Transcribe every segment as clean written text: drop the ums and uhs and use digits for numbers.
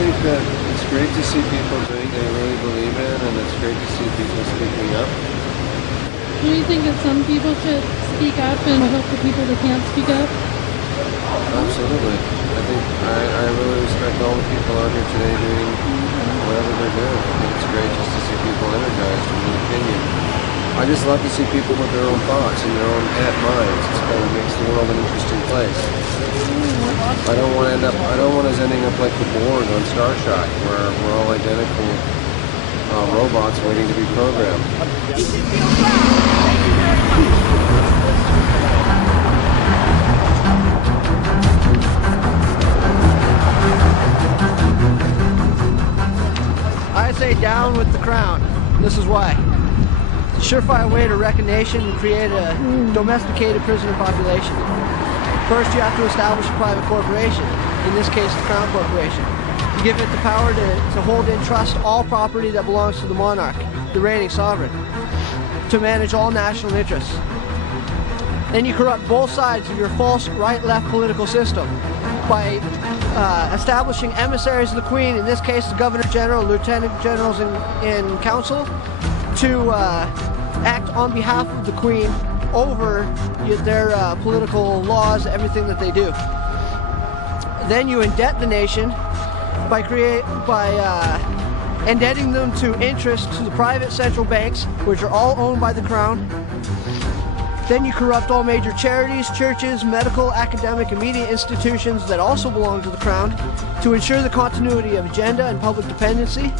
think that it's great to see people doing they really believe in, and it's great to see people speaking up. Do you think that some people should speak up and help the people that can't speak up? Absolutely. I think I really respect all the people out here today doing whatever they're doing. I think it's great just to see people energized with an opinion. I just love to see people with their own thoughts and their own pet minds. It kind of makes the world an interesting place. I don't want us ending up like the Borg on Star Trek, where we're all identical robots waiting to be programmed. You should feel proud. Thank you very much. I say down with the crown. This is why. It's a surefire way to wreck a nation and create a domesticated prisoner population. First, you have to establish a private corporation, in this case the Crown Corporation. You give it the power to hold in trust all property that belongs to the monarch, the reigning sovereign, to manage all national interests. Then you corrupt both sides of your false right-left political system by establishing emissaries of the Queen, in this case the Governor General, Lieutenant Generals in Council, to act on behalf of the Queen over their political laws, everything that they do. Then you indebt the nation by indebting them to interest to the private central banks, which are all owned by the Crown. Then you corrupt all major charities, churches, medical, academic, and media institutions that also belong to the Crown to ensure the continuity of agenda and public dependency.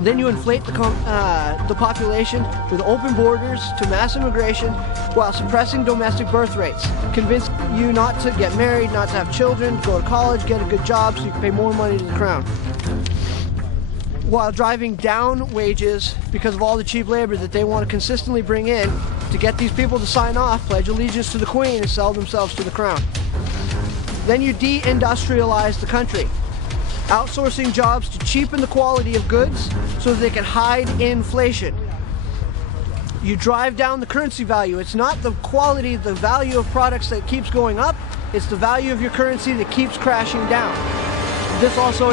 Then you inflate the population with open borders to mass immigration while suppressing domestic birth rates, convince you not to get married, not to have children, go to college, get a good job so you can pay more money to the Crown. While driving down wages because of all the cheap labor that they want to consistently bring in to get these people to sign off, pledge allegiance to the Queen, and sell themselves to the Crown. Then you de-industrialize the country, outsourcing jobs to cheapen the quality of goods so that they can hide inflation. You drive down the currency value. It's not the quality, the value of products that keeps going up, it's the value of your currency that keeps crashing down. This also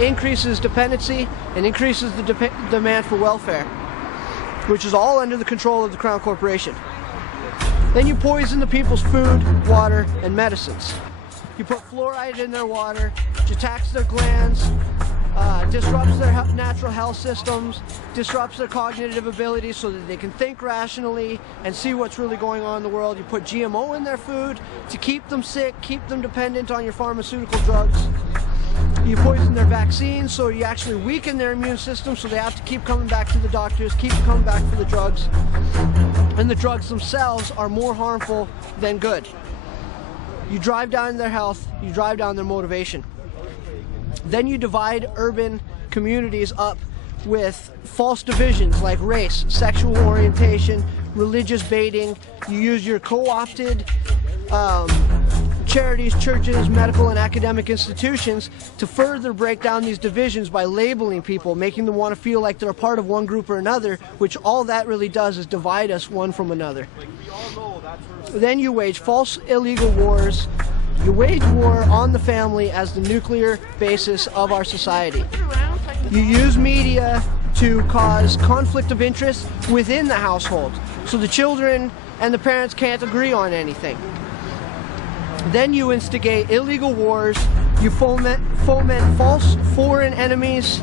increases dependency and increases the demand for welfare, which is all under the control of the Crown Corporation. Then you poison the people's food, water, and medicines. You put fluoride in their water, which attacks their glands, disrupts their natural health systems, disrupts their cognitive abilities so that they can think rationally and see what's really going on in the world. You put GMO in their food to keep them sick, keep them dependent on your pharmaceutical drugs. You poison their vaccines, so you actually weaken their immune system, so they have to keep coming back to the doctors, keep coming back for the drugs. And the drugs themselves are more harmful than good. You drive down their health, you drive down their motivation. Then you divide urban communities up with false divisions like race, sexual orientation, religious baiting. You use your co-opted charities, churches, medical and academic institutions to further break down these divisions by labeling people, making them want to feel like they're a part of one group or another, which all that really does is divide us one from another. Then you wage false illegal wars. You wage war on the family as the nuclear basis of our society. You use media to cause conflict of interest within the household, so the children and the parents can't agree on anything. Then you instigate illegal wars, you foment false foreign enemies,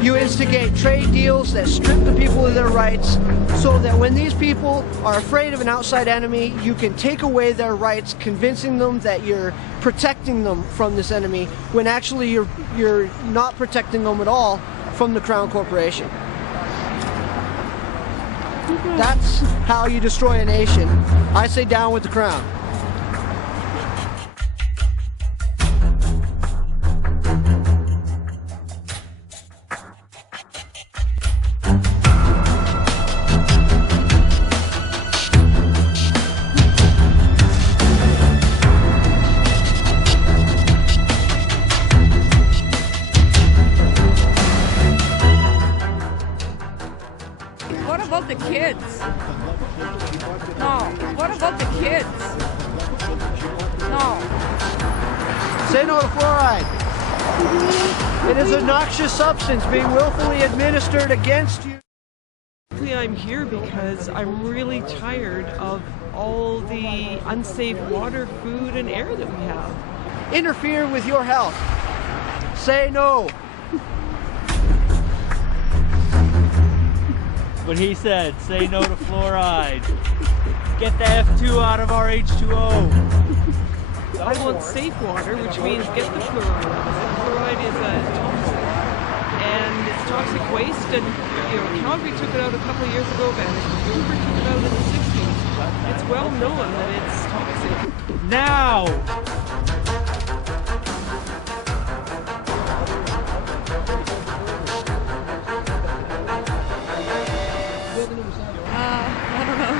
you instigate trade deals that strip the people of their rights, so that when these people are afraid of an outside enemy, you can take away their rights, convincing them that you're protecting them from this enemy, when actually you're not protecting them at all from the Crown Corporation. That's how you destroy a nation. I say down with the Crown. What about the kids? No. What about the kids? No. Say no to fluoride. It is a noxious substance being willfully administered against you. I'm here because I'm really tired of all the unsafe water, food, and air that we have. Interfere with your health. Say no. What he said, say no to fluoride. Get the F2 out of our H2O. I want safe water, which means get the fluoride out of it. Fluoride is a toxic, and it's toxic waste, and Calgary took it out a couple of years ago, Vancouver took it out in the 60s. It's well known that it's toxic. Now! I don't know.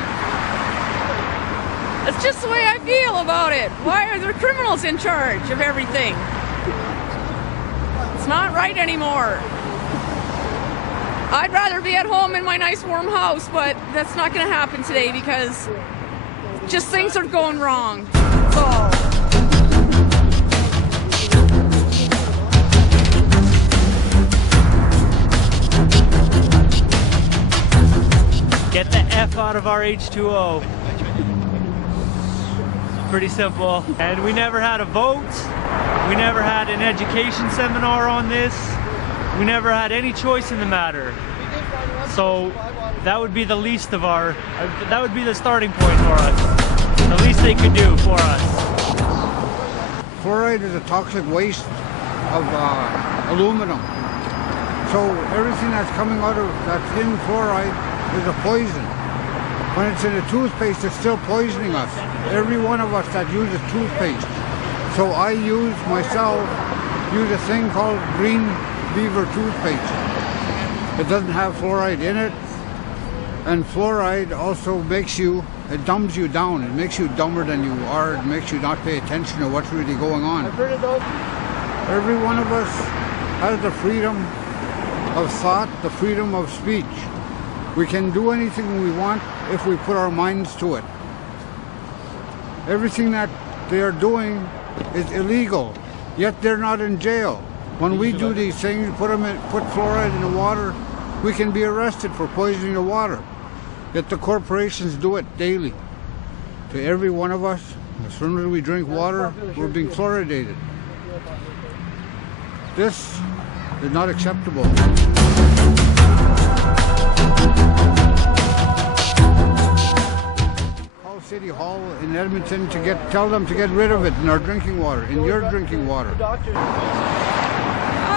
It's just the way I feel about it. Why are there criminals in charge of everything? It's not right anymore. I'd rather be at home in my nice warm house, but that's not going to happen today because just things are going wrong. That's all. Get the F out of our H2O. Pretty simple. And we never had a vote. We never had an education seminar on this. We never had any choice in the matter. So that would be the least of our, that would be the starting point for us. The least they could do for us. Fluoride is a toxic waste of aluminum. So everything that's coming out of, that's in fluoride is a poison. When it's in a toothpaste, it's still poisoning us. Every one of us that uses toothpaste. So I use a thing called Green Beaver toothpaste. It doesn't have fluoride in it. And fluoride also it dumbs you down. It makes you dumber than you are. It makes you not pay attention to what's really going on. Every one of us has the freedom of thought, the freedom of speech. We can do anything we want if we put our minds to it. Everything that they are doing is illegal, yet they're not in jail. When we do these things, put fluoride in the water, we can be arrested for poisoning the water. Yet the corporations do it daily. To every one of us, as soon as we drink water, we're being fluoridated. This is not acceptable. City Hall in Edmonton to tell them to get rid of it in our drinking water, in your drinking water.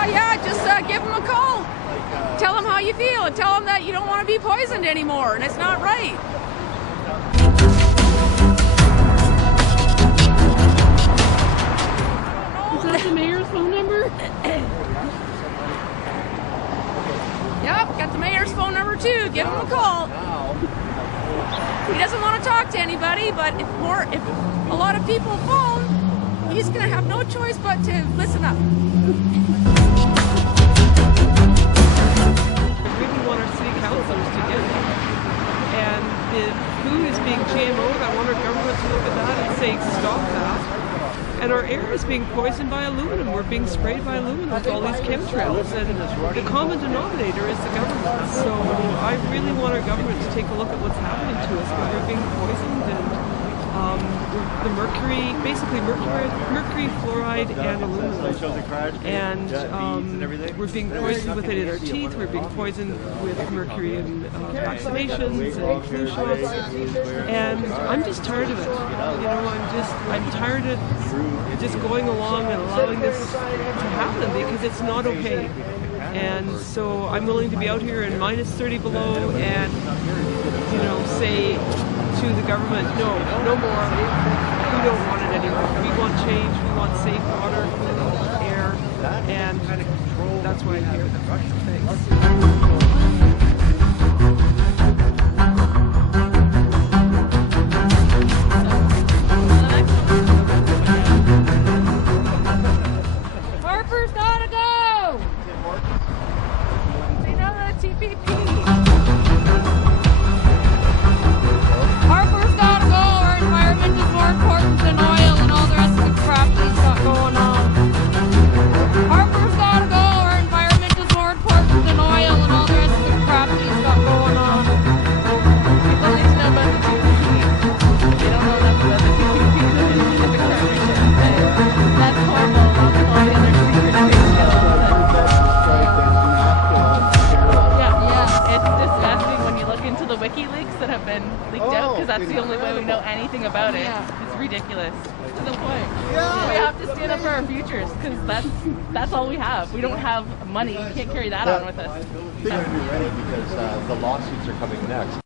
Yeah, just give them a call. Tell them how you feel and tell them that you don't want to be poisoned anymore and it's not right. Is that the mayor's phone number? Yep, got the mayor's phone number too. Give him a call. He doesn't want to talk to anybody, but if a lot of people phone, he's going to have no choice but to listen up. I really want our city councilors to get it. And the food is being GMO'd. I want our government to look at that and say, stop that. And our air is being poisoned by aluminum. We're being sprayed by aluminum with all these chemtrails. And the common denominator is the government. So I really want our government to take a look at what's happening to us. We're being poisoned and the mercury, basically mercury, fluoride, and aluminum. And we're being poisoned with it in our teeth. We're being poisoned with mercury in vaccinations and flu shots. And I'm just tired of it. I'm tired of just going along and allowing this to happen because it's not okay. And so I'm willing to be out here in minus 30 below and, say to the government, no more. We don't want it anymore. We want change. We want safe water, food, air, and that's why I'm here. Thanks. Harper's about it. Yeah. It's ridiculous. To the point. We have to stand up for our futures because that's all we have. We don't have money. We can't carry that on with us. They're going to be ready because the lawsuits are coming next.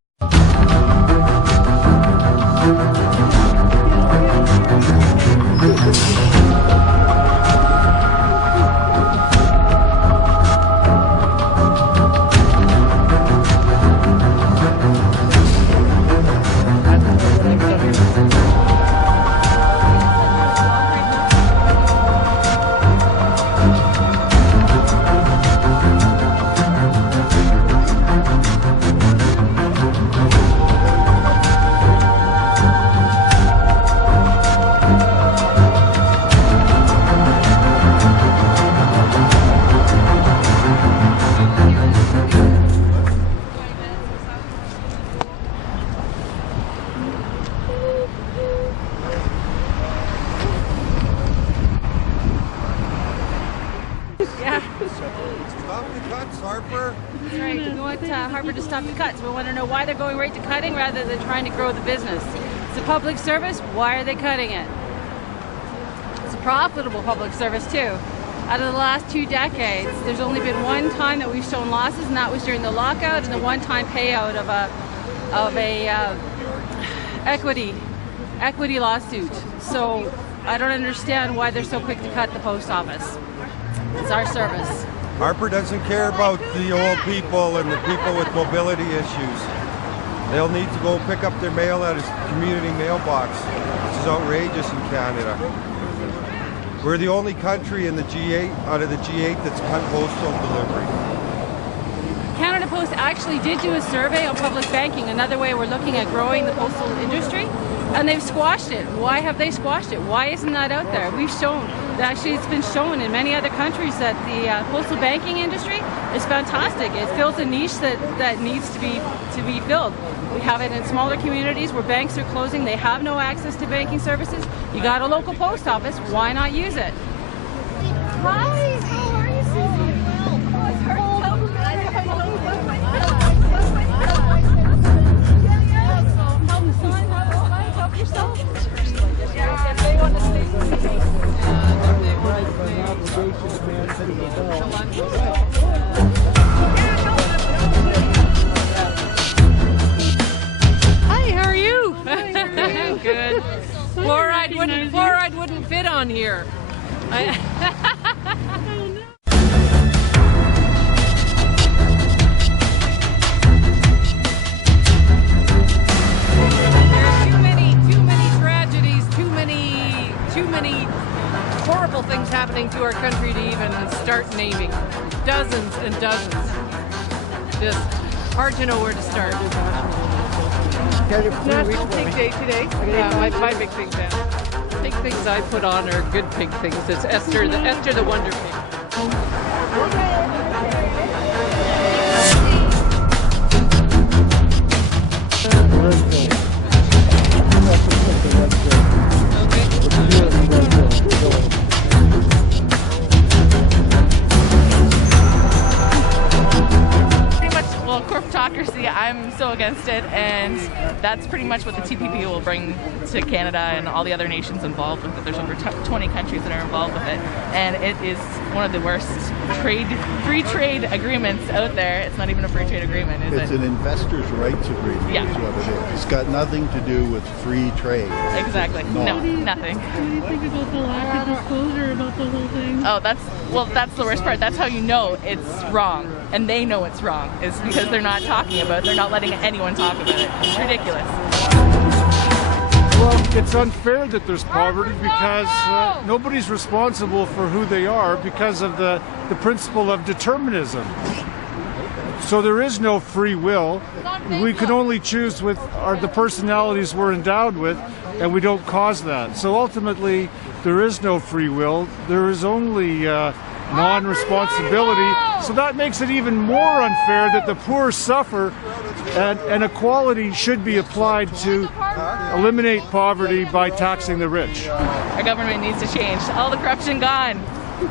That's right. We want Harper to stop the cuts. We want to know why they're going right to cutting rather than trying to grow the business. It's a public service. Why are they cutting it? It's a profitable public service too. Out of the last 2 decades, there's only been one time that we've shown losses, and that was during the lockout and the one-time payout of a equity lawsuit. So I don't understand why they're so quick to cut the post office. It's our service. Harper doesn't care about the old people and the people with mobility issues. They'll need to go pick up their mail at his community mailbox, which is outrageous in Canada. We're the only country in the G8, out of the G8, that's cut postal delivery. Canada Post actually did do a survey on public banking, another way we're looking at growing the postal industry, and they've squashed it. Why have they squashed it? Why isn't that out there? We've shown, actually it's been shown in many other countries that the postal banking industry is fantastic. It fills a niche that needs to be filled. We have it in smaller communities where banks are closing, they have no access to banking services. You got a local post office, why not use it? Hi, how are you, Susie? Hi, how are you? Good. Fluoride wouldn't fit on here. Horrible things happening to our country to even start naming. Dozens and dozens. Just hard to know where to start. National Pig Day today. My big pig fan. Pig things I put on are good pig things. It's Esther the Wonder Pig. I'm so against it, and that's pretty much what the TPP will bring to Canada and all the other nations involved with it. There's over 20 countries that are involved with it, and it is one of the worst free trade agreements out there. It's not even a free trade agreement, is it? It's an investor's rights agreement, yeah. Is what it is. It's got nothing to do with free trade. Exactly. No, nothing. What do you think about the lack of disclosure about the whole thing? Oh, that's the worst part. That's how you know it's wrong, and they know it's wrong, is because they're not talking about it. They're not letting anyone talk about it. It's ridiculous. Well, it's unfair that there's poverty because nobody's responsible for who they are because of the principle of determinism. So there is no free will. We can only choose with the personalities we're endowed with, and we don't cause that. So ultimately, there is no free will. There is only non-responsibility. So that makes it even more unfair that the poor suffer, and equality should be applied to eliminate poverty by taxing the rich. Our government needs to change. All the corruption gone.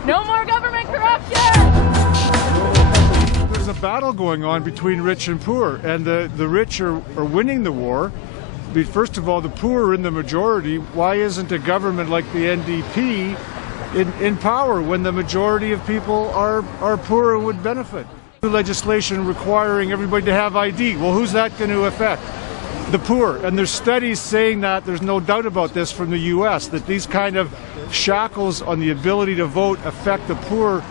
No more government corruption! There's a battle going on between rich and poor, and the rich are winning the war, first of all, the poor are in the majority. Why isn't a government like the NDP in power when the majority of people are poor and would benefit? Legislation requiring everybody to have ID. Well, who's that going to affect? The poor. And there's studies saying that, there's no doubt about this from the US, that these kind of shackles on the ability to vote affect the poor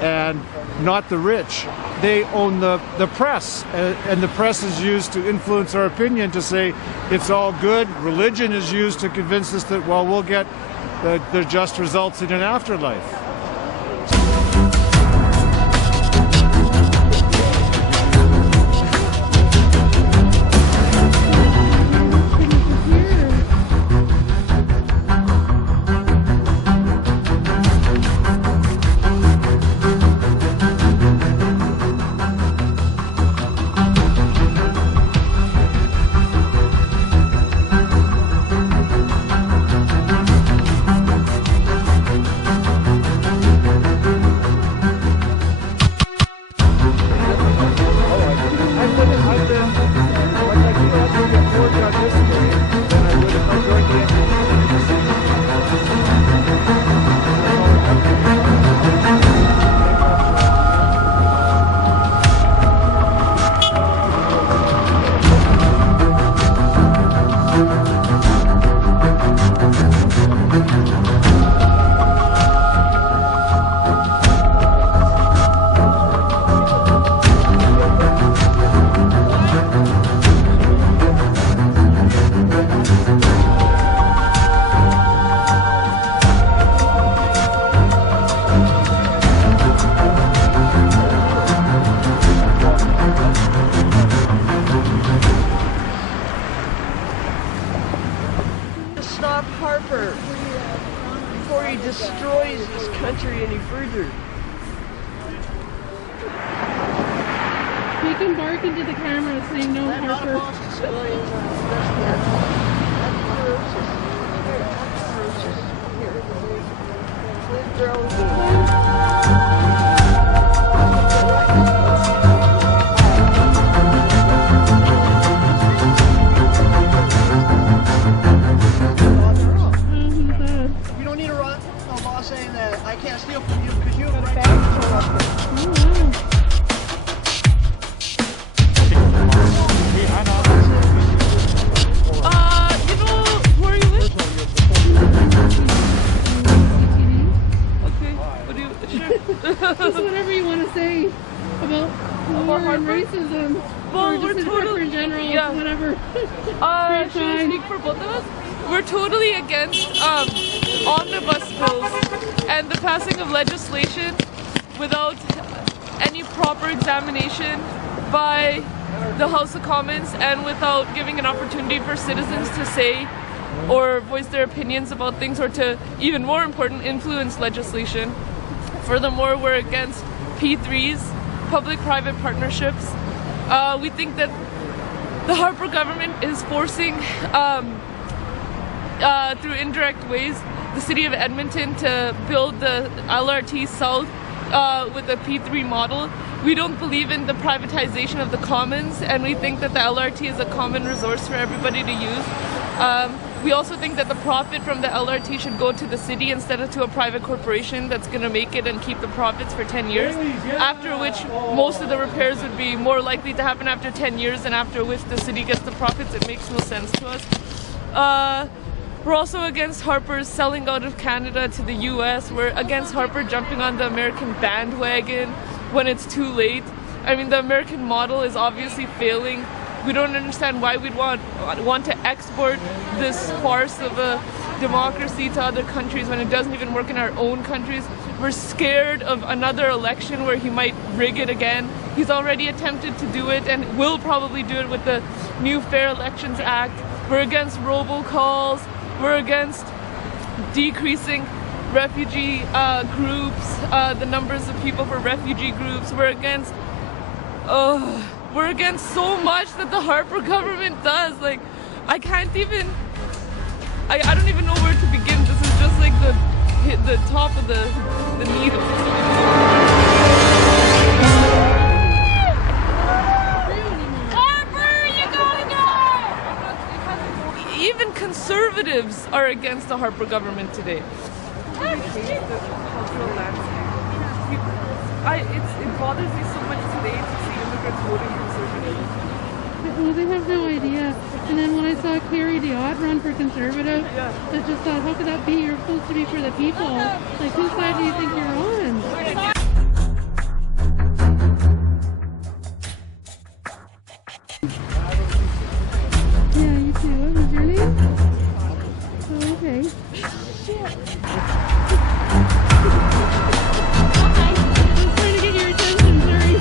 and not the rich. They own the press, and the press is used to influence our opinion, to say it's all good. Religion is used to convince us that, well, we'll get the just results in an afterlife. Before he destroys this country any further. He can bark into the camera saying no, Harper. You don't need a law saying that I can't steal from you because you have a right to. Who are you with? Okay, what do you, sure. Just whatever you want to say about war and racism. Well, or just totally in general, yeah. Whatever. Should I speak for both of us? We're totally against omnibus bills and the passing of legislation without any proper examination by the House of Commons and without giving an opportunity for citizens to say or voice their opinions about things, or to, even more important, influence legislation. Furthermore, we're against P3s, public-private partnerships. We think that the Harper government is forcing, through indirect ways, the city of Edmonton to build the LRT South with a P3 model. We don't believe in the privatization of the commons, and we think that the LRT is a common resource for everybody to use. We also think that the profit from the LRT should go to the city instead of to a private corporation that's going to make it and keep the profits for 10 years, after which most of the repairs would be more likely to happen after 10 years, and after which the city gets the profits. It makes no sense to us. We're also against Harper's selling out of Canada to the US. We're against Harper jumping on the American bandwagon when it's too late. I mean, the American model is obviously failing. We don't understand why we'd want to export this farce of a democracy to other countries when it doesn't even work in our own countries. We're scared of another election where he might rig it again. He's already attempted to do it and will probably do it with the new Fair Elections Act. We're against robocalls. We're against decreasing refugee groups, the numbers of people for refugee groups. We're against so much that the Harper government does. Like, I can't even, I don't even know where to begin. This is just like the top of the needle. conservatives are against the Harper government today? It bothers me so much today to see immigrants voting conservative. Well, they have no idea. And then when I saw Carrie Diot run for Conservative, I just thought, how could that be? You're supposed to be for the people. Like, whose side do you think you're on? Yeah, you too. What was your name? Oh, okay. I was trying to get your attention, sorry.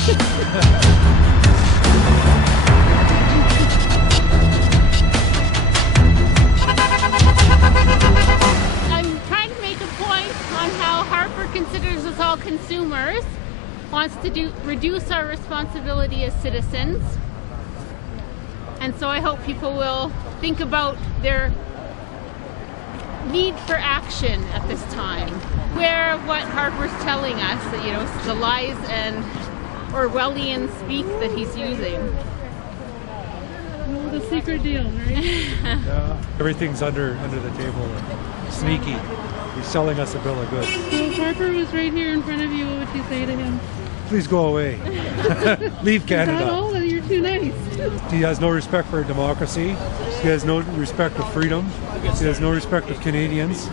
Considers us all consumers, wants to reduce our responsibility as citizens, and so I hope people will think about their need for action at this time. Aware of what Harper's telling us, that, you know, the lies and Orwellian speak that he's using. Oh, the secret deal, right? Yeah, everything's under the table. Sneaky. He's selling us a bill of goods. So if Harper was right here in front of you, what would you say to him? Please go away. Leave Canada. Is that all? You're too nice. He has no respect for democracy. He has no respect of freedom. He has no respect of Canadians.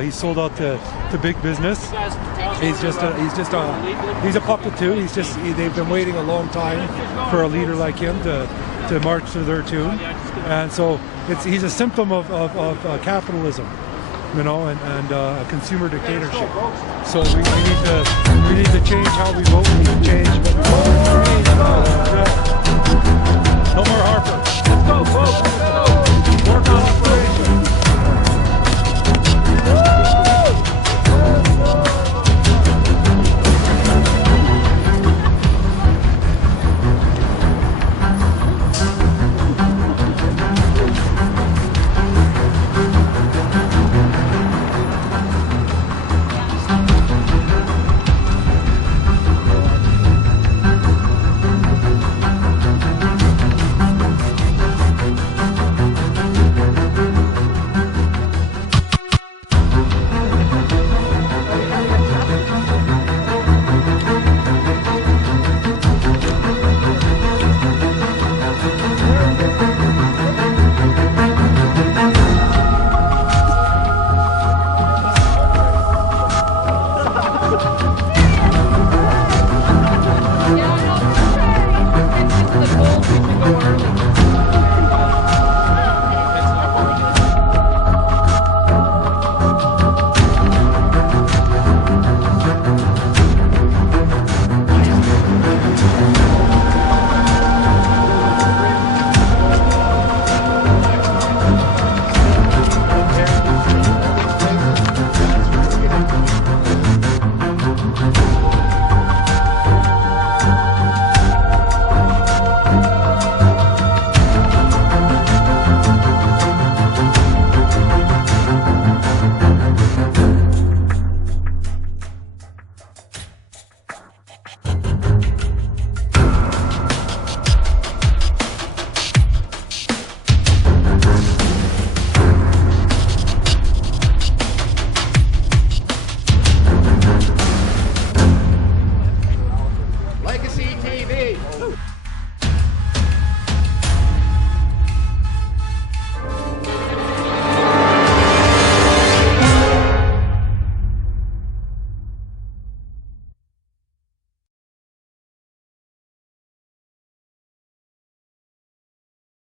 He's sold out to big business. He's a puppet too. They've been waiting a long time for a leader like him to march to their tune, and so he's a symptom of capitalism. You know, and a consumer dictatorship. So we need to change how we vote. We need to change what we vote. No more Harper. Let's go, folks. Let's go. Work on operation.